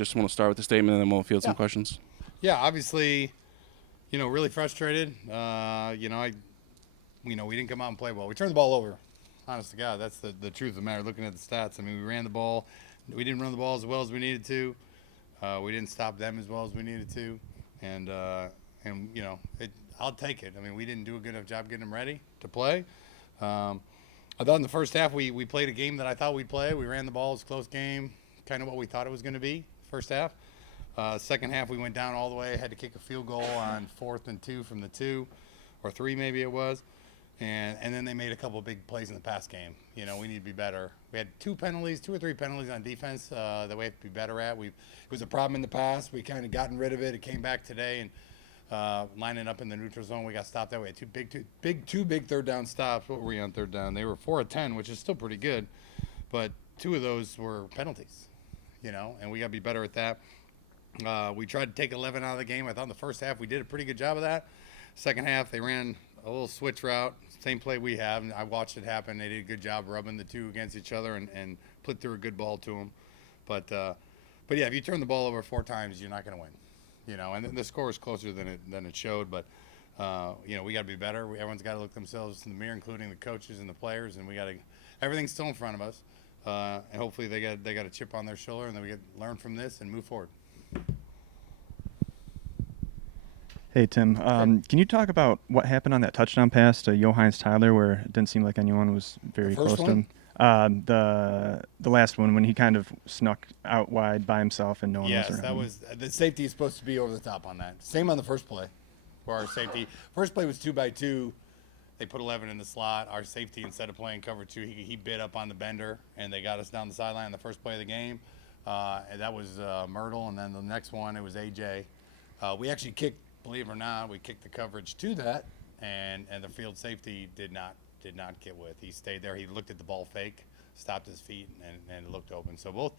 Just want to start with the statement, and then we'll field some questions. Yeah, obviously, really frustrated. We didn't come out and play well. We turned the ball over. Honest to God, that's the truth of the matter. Looking at the stats, I mean, we ran the ball. We didn't run the ball as well as we needed to. We didn't stop them as well as we needed to. I'll take it. I mean, we didn't do a good enough job getting them ready to play. I thought in the first half we played a game that I thought we'd play. We ran the ball. It was a close game, kind of what we thought it was going to be first half. Second half, we went down all the way. Had to kick a field goal on 4th and 2 from the 2 or 3 maybe it was. And then they made a couple of big plays in the pass game. We need to be better. We had 2 or 3 penalties on defense that we have to be better at. It was a problem in the past. We kind of gotten rid of it. It came back today and lining up in the neutral zone. We got stopped that way. Two big third down stops. What were we on third down? They were 4 of 10, which is still pretty good. But 2 of those were penalties, and we got to be better at that. We tried to take 11 out of the game. I thought in the first half we did a pretty good job of that. Second half, they ran a little switch route, same play we have, and I watched it happen. They did a good job rubbing the 2 against each other and put through a good ball to them. But yeah, if you turn the ball over 4 times, you're not going to win. And the score is closer than it showed. But we got to be better. Everyone's got to look themselves in the mirror, including the coaches and the players, and everything's still in front of us. And hopefully they got a chip on their shoulder, and then we learn from this and move forward. Hey, Tim. Can you talk about what happened on that touchdown pass to Johannes Tyler where it didn't seem like anyone was very close to him? The last one when he kind of snuck out wide by himself and no one was around. Yes, that was the safety is supposed to be over the top on that. Same on the first play for our safety. First play was 2x2. They put 11 in the slot. Our safety, instead of playing cover 2, he bit up on the bender, and they got us down the sideline on the first play of the game. And that was Myrtle, and then the next one, it was AJ. We actually kicked, believe it or not, we kicked the coverage to that, and the field safety did not get with. He stayed there. He looked at the ball fake, stopped his feet, and it looked open. So both,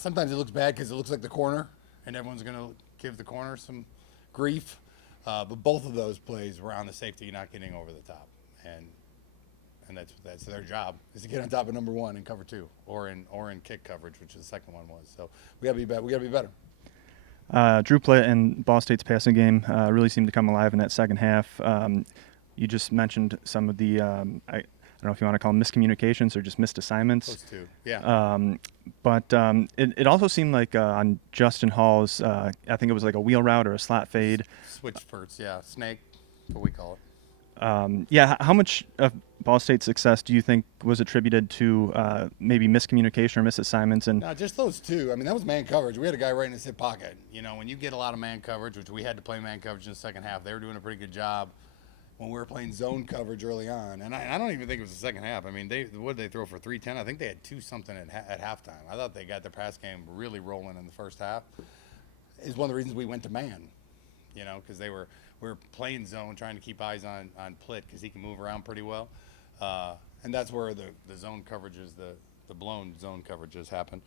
sometimes it looks bad because it looks like the corner, and everyone's going to give the corner some grief. But both of those plays were on the safety not getting over the top, and that's their job, is to get on top of number 1 in cover 2 or in kick coverage, which the second one was. So we got to be better. We got to be better. Drew Plitt and Ball State's passing game really seemed to come alive in that second half. You just mentioned some of the, I don't know if you want to call them miscommunications or just missed assignments. Those 2, yeah. But it also seemed like on Justin Hall's, I think it was like a wheel route or a slot fade. Switch spurts, yeah. Snake, what we call it. How much of Ball State's success do you think was attributed to maybe miscommunication or misassignments? And no, just those 2. I mean, that was man coverage. We had a guy right in his hip pocket. When you get a lot of man coverage, which we had to play man coverage in the second half, they were doing a pretty good job when we were playing zone coverage early on. And I don't even think it was the second half. I mean, what did they throw for 310? I think they had 2 something at halftime. I thought they got their pass game really rolling in the first half. Is one of the reasons we went to man, because we were playing zone, trying to keep eyes on Plitt because he can move around pretty well. And that's where the zone coverages, the blown zone coverages happen.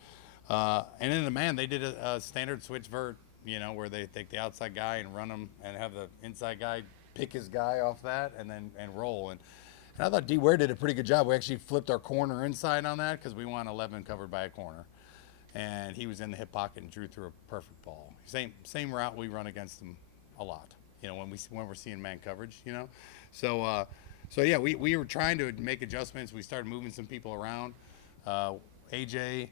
And in the man, they did a standard switch vert, where they take the outside guy and run him and have the inside guy pick his guy off that and roll. And I thought D. Ware did a pretty good job. We actually flipped our corner inside on that because we want 11 covered by a corner. And he was in the hip pocket and drew through a perfect ball. Same route we run against them a lot, when we're seeing man coverage, So yeah, we were trying to make adjustments. We started moving some people around. AJ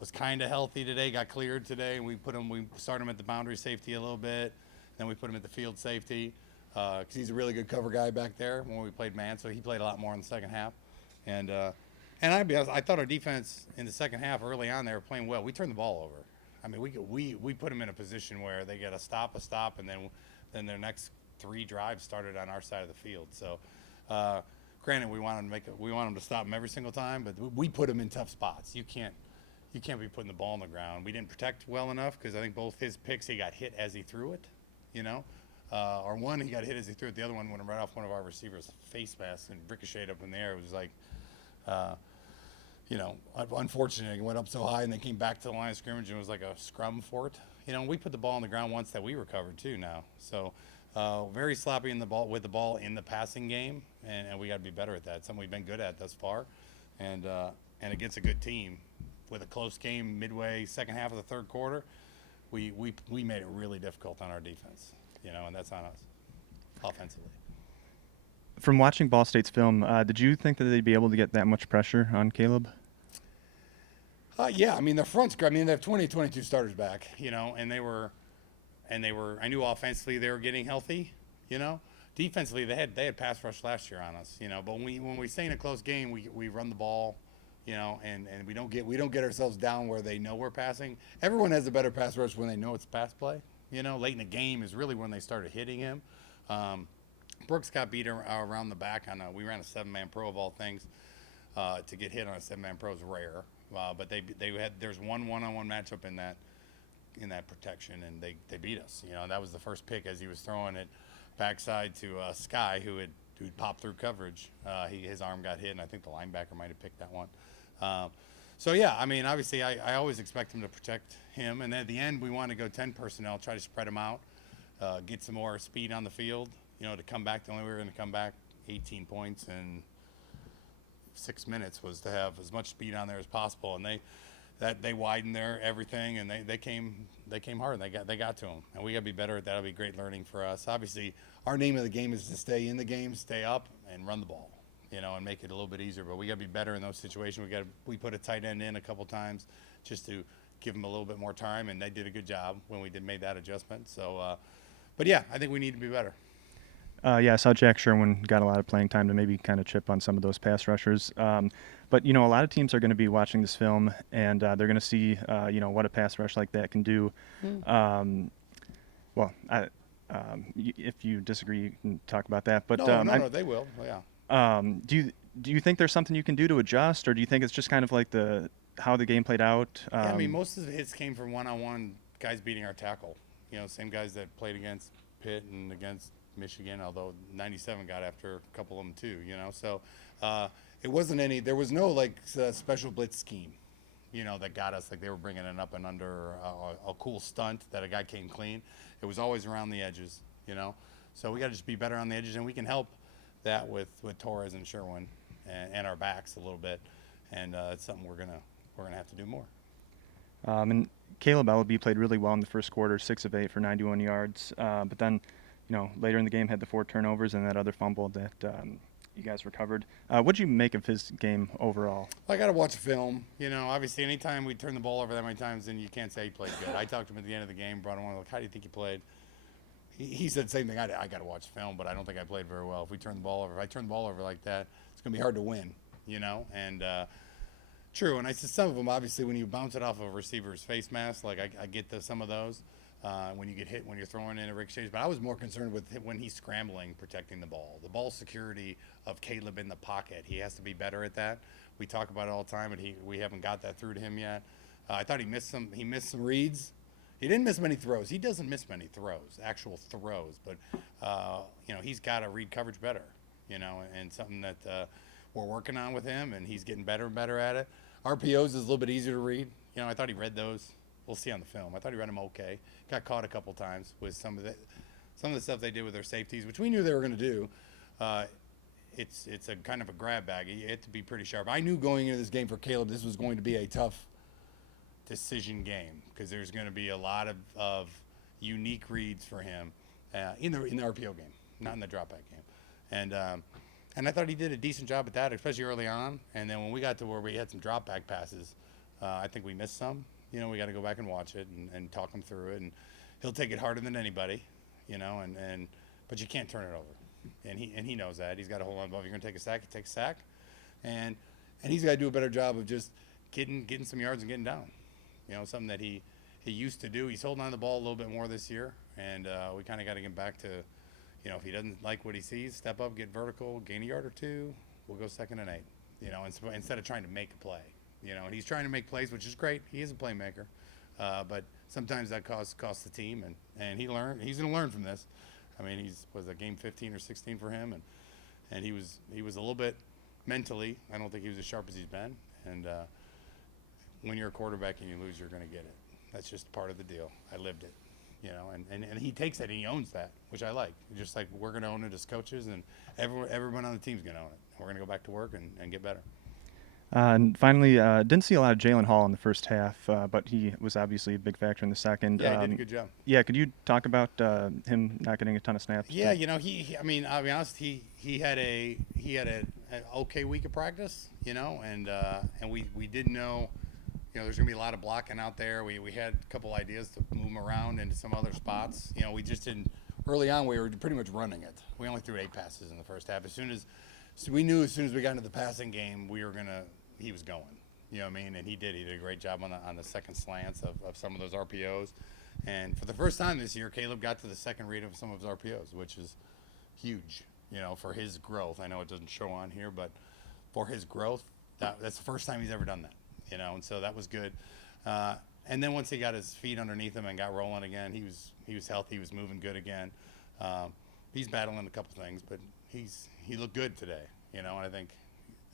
was kind of healthy today, got cleared today, and we started him at the boundary safety a little bit. Then we put him at the field safety because he's a really good cover guy back there when we played man. So he played a lot more in the second half. And I'd be honest, I thought our defense in the second half early on, they were playing well. We turned the ball over. I mean, we put them in a position where they get a stop, and then their next 3 drives started on our side of the field. So, granted, we want them to stop them every single time, but we put them in tough spots. You can't be putting the ball on the ground. We didn't protect well enough because I think both his picks he got hit as he threw it, or one he got hit as he threw it. The other one went right off one of our receivers' face mask and ricocheted up in the air. It was like, unfortunate. It went up so high and they came back to the line of scrimmage and it was like a scrum for it. We put the ball on the ground once that we recovered too now. So very sloppy with the ball in the passing game, and we got to be better at that. Something we've been good at thus far, and against a good team with a close game midway second half of the third quarter. we made it really difficult on our defense, and that's on us offensively. From watching Ball State's film, did you think that they'd be able to get that much pressure on Caleb? Yeah, I mean, the front's great. I mean, they have 22 starters back, and they were, I knew offensively they were getting healthy, Defensively, they had pass rush last year on us, but when we stay in a close game, we run the ball, and we don't get ourselves down where they know we're passing. Everyone has a better pass rush when they know it's pass play, late in the game is really when they started hitting him. Brooks got beat around the back we ran a 7-man pro of all things. To get hit on a 7-man pro is rare, but there's one-on-one matchup in that protection, and they beat us. And that was the first pick as he was throwing it backside to Sky, who'd popped through coverage. His arm got hit, and I think the linebacker might have picked that one. So yeah, I mean, obviously I always expect him to protect him, and at the end we want to go 10 personnel, try to spread him out, get some more speed on the field. To come back, the only way we were going to come back 18 points in 6 minutes was to have as much speed on there as possible, and they widened their everything, and they came hard, and they got to them, and we got to be better at that. That'll be great learning for us. Obviously, our name of the game is to stay in the game, stay up, and run the ball, and make it a little bit easier. But we got to be better in those situations. We put a tight end in a couple times just to give them a little bit more time, and they did a good job when we made that adjustment. So, but yeah, I think we need to be better. Yeah, I saw Jack Sherwin got a lot of playing time to maybe kind of chip on some of those pass rushers. But, a lot of teams are going to be watching this film, and they're going to see, what a pass rush like that can do. Well, if you disagree, you can talk about that. But no, they will. Yeah. Do you think there's something you can do to adjust, or do you think it's just kind of like how the game played out? Yeah, I mean, most of the hits came from one-on-one guys beating our tackle. Same guys that played against Pitt and against Michigan, although 97 got after a couple of them too, So it wasn't there was no special blitz scheme, that got us, like they were bringing it up and under a cool stunt that a guy came clean. It was always around the edges, So we got to just be better on the edges, and we can help that with Torres and Sherwin and our backs a little bit, and it's something we're gonna have to do more. And Caleb Ellaby played really well in the first quarter, 6 of 8 for 91 yards, but then. Later in the game had the 4 turnovers and that other fumble that you guys recovered. What'd you make of his game overall? I got to watch film. Obviously, anytime we turn the ball over that many times, then you can't say he played good. I talked to him at the end of the game, brought him on, how do you think you played? He said the same thing. I got to watch film, but I don't think I played very well. If I turn the ball over like that, it's going to be hard to win, And true, and I said some of them, obviously, when you bounce it off of a receiver's face mask, I get some of those. When you get hit when you're throwing in a ricochet, but I was more concerned with when he's scrambling, protecting the ball security of Caleb in the pocket. He has to be better at that. We talk about it all the time, and we haven't got that through to him yet. I thought he missed some reads. He didn't miss many throws. He doesn't miss many actual throws, but he's got to read coverage better, and something that we're working on with him, and he's getting better and better at it. RPOs is a little bit easier to read. I thought he read those. We'll see on the film. I thought he read them okay. Got caught a couple times with some of the stuff they did with their safeties, which we knew they were going to do. It's a kind of a grab bag. You have to be pretty sharp. I knew going into this game for Caleb, this was going to be a tough decision game because there's going to be a lot of unique reads for him in the RPO game, not in the drop back game. And I thought he did a decent job at that, especially early on. And then when we got to where we had some drop back passes, I think we missed some. We got to go back and watch it and talk him through it. And he'll take it harder than anybody, but you can't turn it over. And he knows that. He's got to hold on. If you're going to take a sack, you take a sack. And he's got to do a better job of just getting some yards and getting down. Something that he used to do. He's holding on to the ball a little bit more this year. And we kind of got to get back to, if he doesn't like what he sees, step up, get vertical, gain a yard or two. We'll go 2nd and 8, instead of trying to make a play. And he's trying to make plays, which is great. He is a playmaker, but sometimes that costs the team. And he's going to learn from this. I mean, was a game 15 or 16 for him, and he was a little bit mentally. I don't think he was as sharp as he's been. And when you're a quarterback and you lose, you're going to get it. That's just part of the deal. I lived it, And he takes it and he owns that, which I like. Just like we're going to own it as coaches, and everyone on the team's going to own it. We're going to go back to work and get better. And finally, didn't see a lot of Jalen Hall in the first half, but he was obviously a big factor in the second. Yeah, he did a good job. Yeah, could you talk about him not getting a ton of snaps? Yeah, you know, I mean, I'll be honest, he had an okay week of practice, you know, and we did know, you know, there's gonna be a lot of blocking out there. We had a couple ideas to move him around into some other spots. You know, we just didn't. Early on, we were pretty much running it. We only threw 8 passes in the first half. So we knew as soon as we got into the passing game, he was going. You know what I mean? And he did. He did a great job on the second slants of some of those RPOs. And for the first time this year, Caleb got to the second read of some of his RPOs, which is huge, you know, for his growth. I know it doesn't show on here, but for his growth, that's the first time he's ever done that, you know, and so that was good. And then once he got his feet underneath him and got rolling again, he was healthy. He was moving good again. He's battling a couple things, but he looked good today, you know, and I think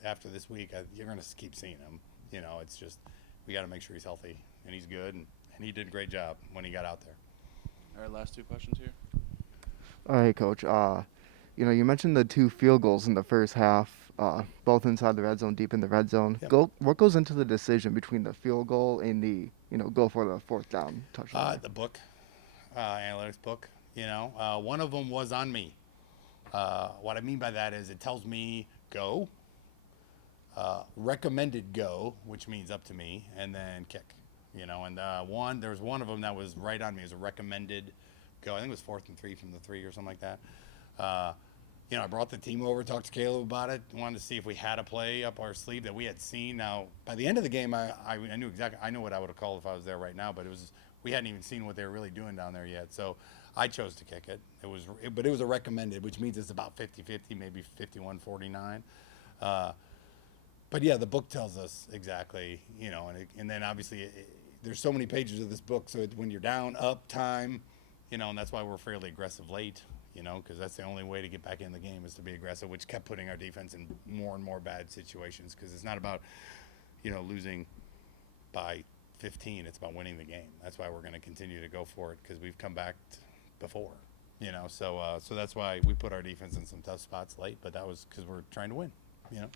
after this week, you're going to keep seeing him. You know, it's just we got to make sure he's healthy and he's good, and he did a great job when he got out there. All right, last 2 questions here. All right, Coach. You know, you mentioned the 2 field goals in the first half, both inside the red zone, deep in the red zone. Yep. What goes into the decision between the field goal and the, you know, go for the 4th down touchdown? The book, analytics book. You know, one of them was on me. What I mean by that is it tells me go, recommended go, which means up to me, and then kick. You know, and there was one of them that was right on me. It was a recommended go. I think it was 4th and 3 from the 3 or something like that. You know, I brought the team over, talked to Caleb about it, wanted to see if we had a play up our sleeve that we had seen. Now, by the end of the game, I knew exactly. I know what I would have called if I was there right now, but we hadn't even seen what they were really doing down there yet. So I chose to kick it. But it was a recommended, which means it's about 50-50, maybe 51-49. But yeah, the book tells us exactly, you know, and then obviously there's so many pages of this book. So when you're down, up, time, you know, and that's why we're fairly aggressive late, you know, because that's the only way to get back in the game is to be aggressive, which kept putting our defense in more and more bad situations because it's not about, you know, losing by 15. It's about winning the game. That's why we're going to continue to go for it because we've come back before, you know. So that's why we put our defense in some tough spots late, but that was because we're trying to win, you know.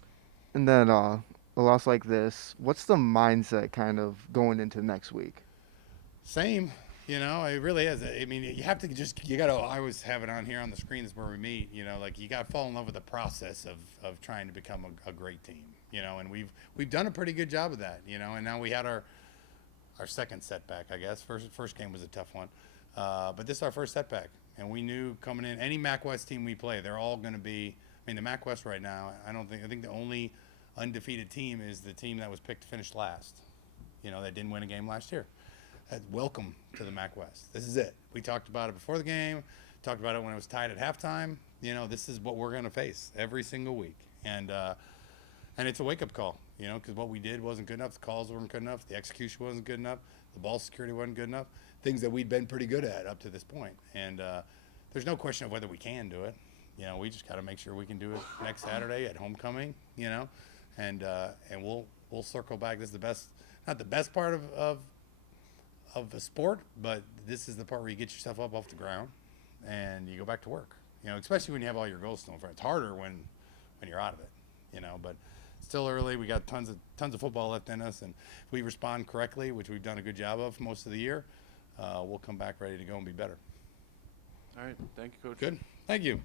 And then a loss like this, what's the mindset kind of going into next week? Same, you know, it really is. I mean, you have to I always have it on here on the screens where we meet, you know, like you got to fall in love with the process of trying to become a great team, you know, and we've done a pretty good job of that, you know, and now we had our second setback, I guess. First game was a tough one, but this is our first setback, and we knew coming in, any MAC West team we play, they're all going to be, I mean, the MAC West right now, I think the only undefeated team is the team that was picked to finish last, you know, that didn't win a game last year. Welcome to the MAC West. This is it. We talked about it before the game, talked about it when it was tied at halftime. You know, this is what we're going to face every single week. And it's a wake-up call, you know, because what we did wasn't good enough. The calls weren't good enough. The execution wasn't good enough. The ball security wasn't good enough. Things that we'd been pretty good at up to this point. And there's no question of whether we can do it. You know, we just got to make sure we can do it next Saturday at homecoming, you know, and we'll circle back. This is the best, not the best part of the sport, but this is the part where you get yourself up off the ground and you go back to work, you know, especially when you have all your goals still in front. It's harder when you're out of it, you know, but still early. We got tons of football left in us, and if we respond correctly, which we've done a good job of most of the year, we'll come back ready to go and be better. All right. Thank you, Coach. Good. Thank you.